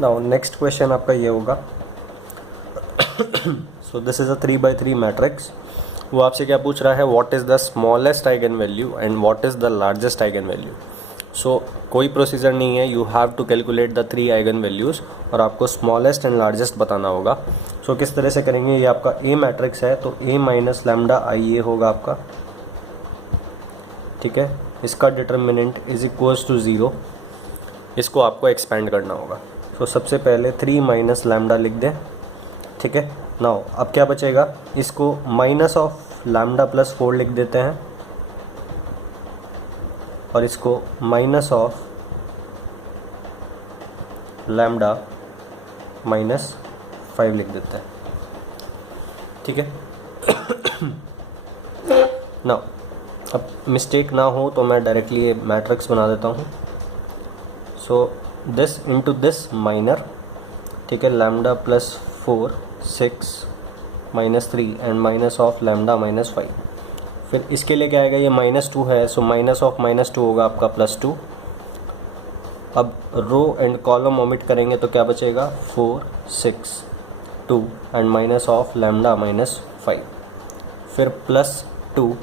Now next question आपका ये होगा, so this is a 3x3 matrix. वो आपसे क्या पूछ रहा है, what is the smallest eigen value and what is the largest eigen value. So कोई प्रोसीजर नहीं है, you have to calculate the 3 eigen values और आपको स्मॉलेस्ट एंड लार्जेस्ट बताना होगा। सो किस तरह से करेंगे, ये आपका ए मैट्रिक्स है तो ए माइनस लैम्डा आई ए होगा आपका, ठीक है। इसका डिटर्मिनेंट इज इक्वल्स टू 0, इसको आपको एक्सपेंड करना होगा। तो सबसे पहले 3 माइनस लैम्डा लिख दें, ठीक है। नाउ अब क्या बचेगा, इसको माइनस ऑफ लैम्डा प्लस 4 लिख देते हैं और इसको माइनस ऑफ लैम्डा माइनस 5 लिख देते हैं, ठीक है। नाउ अब मिस्टेक ना हो तो मैं डायरेक्टली ये मैट्रिक्स बना देता हूँ। So this into this minor, ठीक है, lambda plus 4 6 minus 3 and minus of lambda minus 5। फिर इसके लिए क्या आएगा, ये -2 है, सो माइनस ऑफ -2 होगा आपका +2। अब रो एंड कॉलम ओमिट करेंगे तो क्या बचेगा, 4 6 2 and minus of lambda minus 5। फिर +2,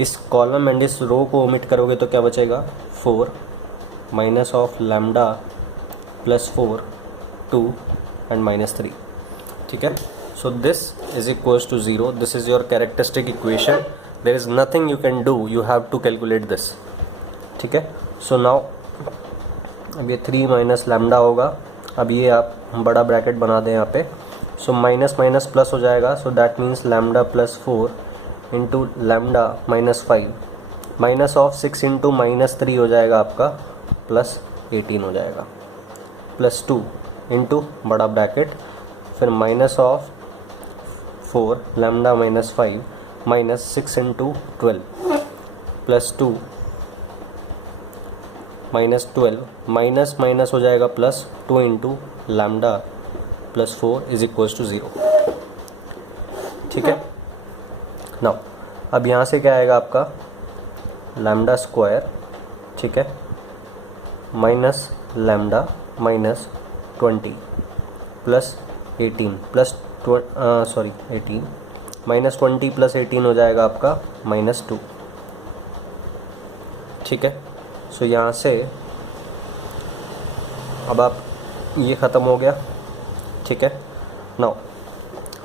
इस कॉलम एंड इस रो को ओमिट करोगे तो क्या बचेगा, 4 minus of lambda plus 4 2 and -3, ठीक है। So this is equals to 0, this is your characteristic equation, there is nothing you can do, you have to calculate this, ठीक है। सो नाउ अब ये 3 माइनस लैम्डा होगा, अब ये आप बड़ा ब्रैकेट बना दें यहाँ पे। सो माइनस माइनस प्लस हो जाएगा, सो that means lambda plus 4 into lambda minus 5, minus of 6 into -3 हो जाएगा आपका +18 हो जाएगा, +2 इंटू बड़ा ब्रैकेट, फिर minus of 4 lambda minus 5 minus 6 into 12 +2 -12 minus minus हो जाएगा +2 into lambda plus 4 is equals to 0, ठीक है। नाउ अब यहाँ से क्या आएगा आपका, लैम्डा स्क्वायर, ठीक है, minus lambda minus 20 plus 18 18 minus 20 plus 18 हो जाएगा आपका -2, ठीक है। सो यहाँ से अब आप ये ख़त्म हो गया, ठीक है। नाउ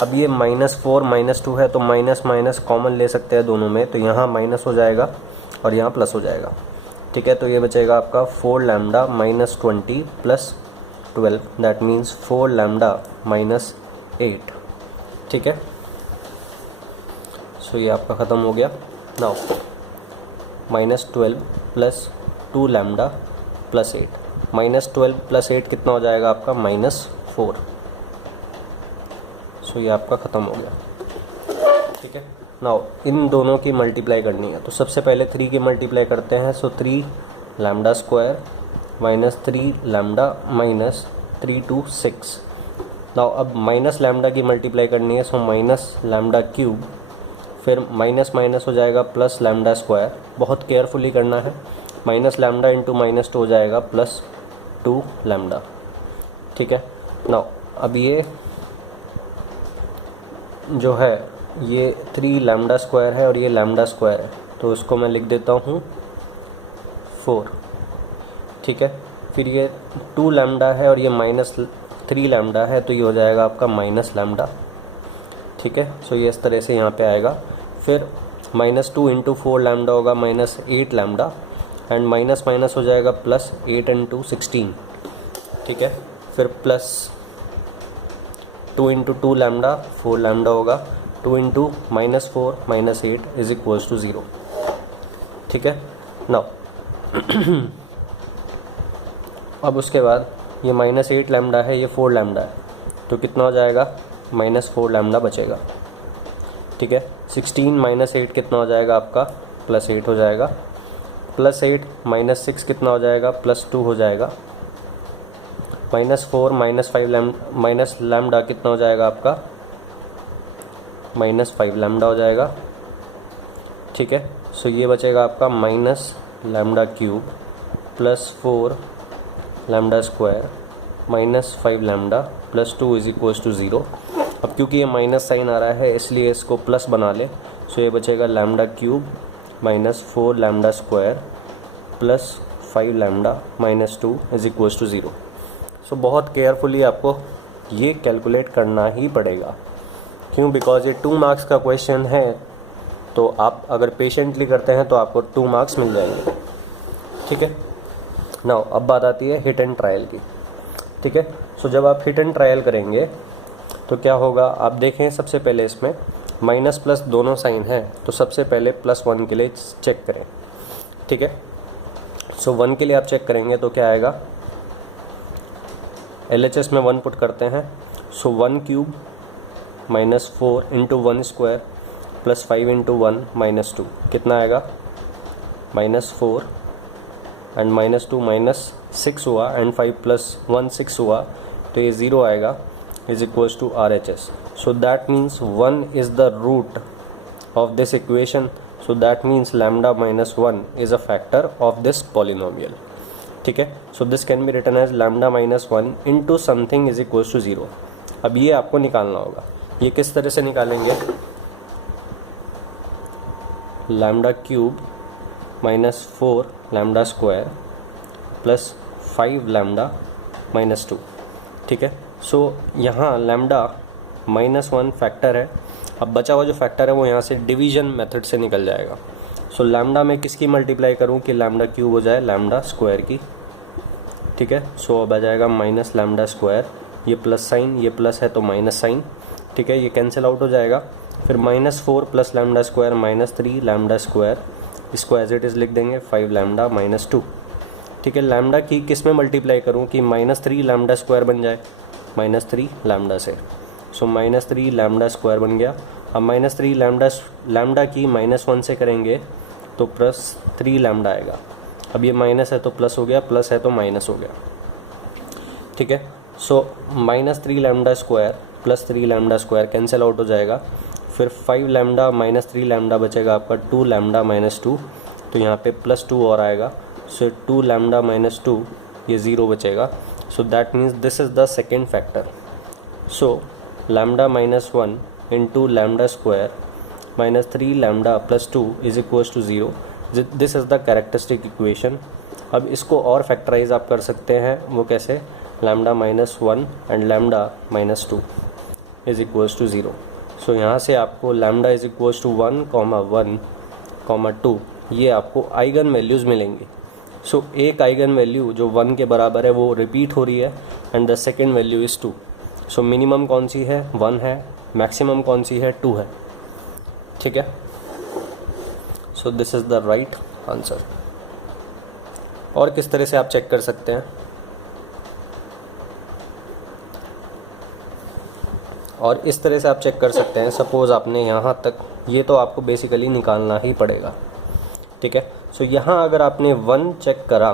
अब ये -4 -2 है तो माइनस माइनस कॉमन ले सकते हैं दोनों में, तो यहाँ माइनस हो जाएगा और यहाँ प्लस हो जाएगा, ठीक है। तो ये बचेगा आपका 4 lambda minus 20 plus 12, that means 4 lambda minus 8, ठीक है। सो ये आपका ख़त्म हो गया। Now -12 plus 2 lambda plus 8, -12 plus 8 कितना हो जाएगा आपका -4। सो ये आपका ख़त्म हो गया, ठीक है। नाउ इन दोनों की मल्टीप्लाई करनी है, तो सबसे पहले 3 की मल्टीप्लाई करते हैं। सो 3 lambda square minus 3 lambda minus 3 to 6। Now अब माइनस लैम्डा की मल्टीप्लाई करनी है, सो माइनस लैम्डा क्यूब, फिर माइनस माइनस हो जाएगा प्लस लैम्डा स्क्वायर, बहुत केयरफुली करना है, माइनस लैम्डा इंटू -2 हो जाएगा +2 लैम्डा, ठीक है। नाउ अब ये जो है ये 3 लैम्डा स्क्वायर है और ये लैम्डा स्क्वायर है, तो इसको मैं लिख देता हूँ 4, ठीक है। फिर ये 2 लैम्डा है और ये -3 लैम्डा है, तो ये हो जाएगा आपका माइनस लैम्डा, ठीक है। सो ये इस तरह से यहाँ पे आएगा। फिर -2 इंटू 4 लैम्डा होगा -8 लैम्डा एंड माइनस माइनस हो जाएगा +8 इंटू 16, ठीक है। फिर +2 इंटू 2 लैम्डा 4 लैम्डा होगा, 2 इंटू -4 -8 इज इक्वल्स टू 0, ठीक है। नाउ अब उसके बाद ये -8 लैम्डा है, ये 4 लैम्डा है, तो कितना हो जाएगा, -4 लैम्डा बचेगा, ठीक है। 16 -8 कितना हो जाएगा आपका +8 हो जाएगा, +8 -6 कितना हो जाएगा +2 हो जाएगा, -4 -5 माइनस लैम्डा कितना हो जाएगा आपका -5 लैम्डा हो जाएगा, ठीक है। सो ये बचेगा आपका minus lambda cube +4 lambda square minus 5 lambda plus 2 is equals to 0। अब क्योंकि ये माइनस साइन आ रहा है इसलिए इसको प्लस बना ले। सो ये बचेगा lambda cube minus 4 lambda square plus 5 lambda minus 2 is equals to 0। So बहुत केयरफुली आपको ये कैलकुलेट करना ही पड़ेगा। क्यों? बिकॉज ये 2 मार्क्स का क्वेश्चन है, तो आप अगर पेशेंटली करते हैं तो आपको 2 मार्क्स मिल जाएंगे। ठीक है। नाउ अब बात आती है हिट एंड ट्रायल की। ठीक है। सो जब आप हिट एंड ट्रायल करेंगे तो क्या होगा, आप देखें सबसे पहले इसमें माइनस प्लस दोनों साइन है, तो सबसे पहले +1 के लिए चेक करें। ठीक है। सो 1 के लिए आप चेक करेंगे तो क्या आएगा, LHS में 1 पुट करते हैं। सो 1 cube minus 4 into 1 square plus 5 into 1 minus 2 कितना आएगा, -4 एंड -2 -6 हुआ एंड 5 प्लस 1 6 हुआ, तो ये 0 आएगा is equals to RHS। So that means 1 is the root of this equation. So that means lambda -1 is a factor of this polynomial. ठीक है। So this can be written as lambda -1 into something is equals to 0। अब ये आपको निकालना होगा। ये किस तरह से निकालेंगे, lambda cube -4 lambda square plus 5 lambda -2। ठीक है। सो यहाँ लैम्डा -1 फैक्टर है। अब बचा हुआ जो फैक्टर है वो यहाँ से डिवीजन मेथड से निकल जाएगा। सो लैम्डा में किसकी मल्टीप्लाई करूँ कि लैम्डा क्यूब हो जाए लैम्डा स्क्वायर की। ठीक है। सो अब आ जाएगा माइनस लैम्डा स्क्वायर, ये प्लस साइन, ये प्लस है तो माइनस साइन। ठीक है। ये कैंसिल आउट हो जाएगा। फिर -4 plus lambda square -3 lambda square, इसको एज इट इज़ लिख देंगे 5 लैम्डा -2। ठीक है। लैम्डा की किस में मल्टीप्लाई करूँ कि -3 लैम्डा स्क्वायर बन जाए -3 लैम्डा से। सो -3 लैम्डा स्क्वायर बन गया। अब -3 लैम्डा की -1 से करेंगे तो +3 लैम्डा आएगा। अब ये माइनस है तो प्लस हो गया, प्लस है तो माइनस हो गया। ठीक है। सो -3 lambda square plus 3 lambda square cancel out हो जाएगा। फिर 5 लैम्डा -3 लैम्डा बचेगा आपका 2 लैम्डा -2, तो यहाँ पे +2 और आएगा। सो 2 लैम्डा -2 ये 0 बचेगा। So that means this is the second factor. So lambda -1 into lambda square -3 lambda +2 is equals to 0। This is the characteristic equation. अब इसको और फैक्टराइज आप कर सकते हैं, वो कैसे, lambda -1 and lambda -2 is equals to 0। So यहाँ से आपको लैम्डा इज इक्वल्स टू 1, 1, 2 ये आपको आइगन वैल्यूज़ मिलेंगी। सो एक आइगन वैल्यू जो 1 के बराबर है वो रिपीट हो रही है and the second value is 2। So minimum कौन सी है, 1 है, मैक्सिमम कौन सी है, 2 है। ठीक है। So this is the right answer. और किस तरह से आप चेक कर सकते हैं, और इस तरह से आप चेक कर सकते हैं। सपोज़ आपने यहाँ तक, ये तो आपको बेसिकली निकालना ही पड़ेगा। ठीक है। सो यहाँ अगर आपने 1 चेक करा,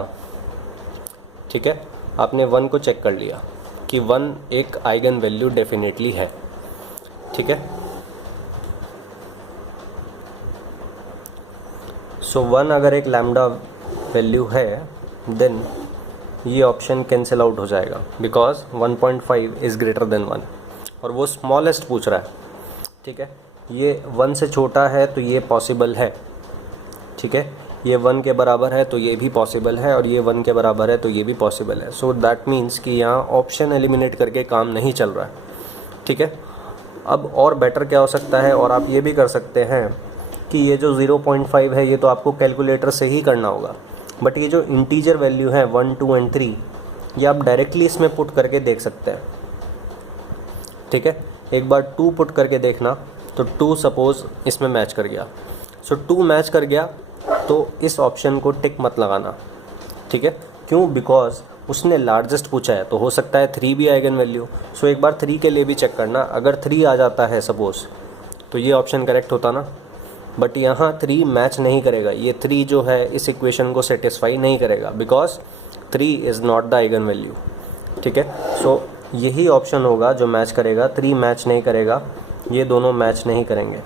ठीक है, आपने 1 को चेक कर लिया कि 1 एक आइगन वैल्यू डेफिनेटली है। ठीक है। सो 1 अगर एक लैम्डा वैल्यू है देन ये ऑप्शन कैंसिल आउट हो जाएगा, बिकॉज 1.5 इज़ ग्रेटर देन 1 और वो स्मॉलेस्ट पूछ रहा है। ठीक है। ये 1 से छोटा है तो ये पॉसिबल है। ठीक है। ये 1 के बराबर है तो ये भी पॉसिबल है, और ये 1 के बराबर है तो ये भी पॉसिबल है। सो दैट मीन्स कि यहाँ ऑप्शन एलिमिनेट करके काम नहीं चल रहा है। ठीक है। अब और बेटर क्या हो सकता है, और आप ये भी कर सकते हैं कि ये जो 0.5 है ये तो आपको कैलकुलेटर से ही करना होगा, बट ये जो इंटीजर वैल्यू है 1, 2 एंड 3 ये आप डायरेक्टली इसमें पुट करके देख सकते हैं। ठीक है। एक बार 2 पुट करके देखना, तो 2 सपोज़ इसमें मैच कर गया। सो 2 मैच कर गया तो इस ऑप्शन को टिक मत लगाना। ठीक है। क्यों? बिकॉज उसने लार्जेस्ट पूछा है, तो हो सकता है 3 भी आइगन वैल्यू। सो एक बार 3 के लिए भी चेक करना, अगर 3 आ जाता है सपोज़ तो ये ऑप्शन करेक्ट होता ना, बट यहाँ 3 मैच नहीं करेगा। ये 3 जो है इस इक्वेशन को सेटिस्फाई नहीं करेगा, because 3 is not the eigen value. ठीक है। सो यही ऑप्शन होगा जो मैच करेगा, 3 मैच नहीं करेगा, ये दोनों मैच नहीं करेंगे।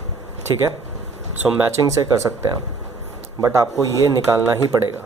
ठीक है। सो मैचिंग से कर सकते हैं आप, बट आपको ये निकालना ही पड़ेगा।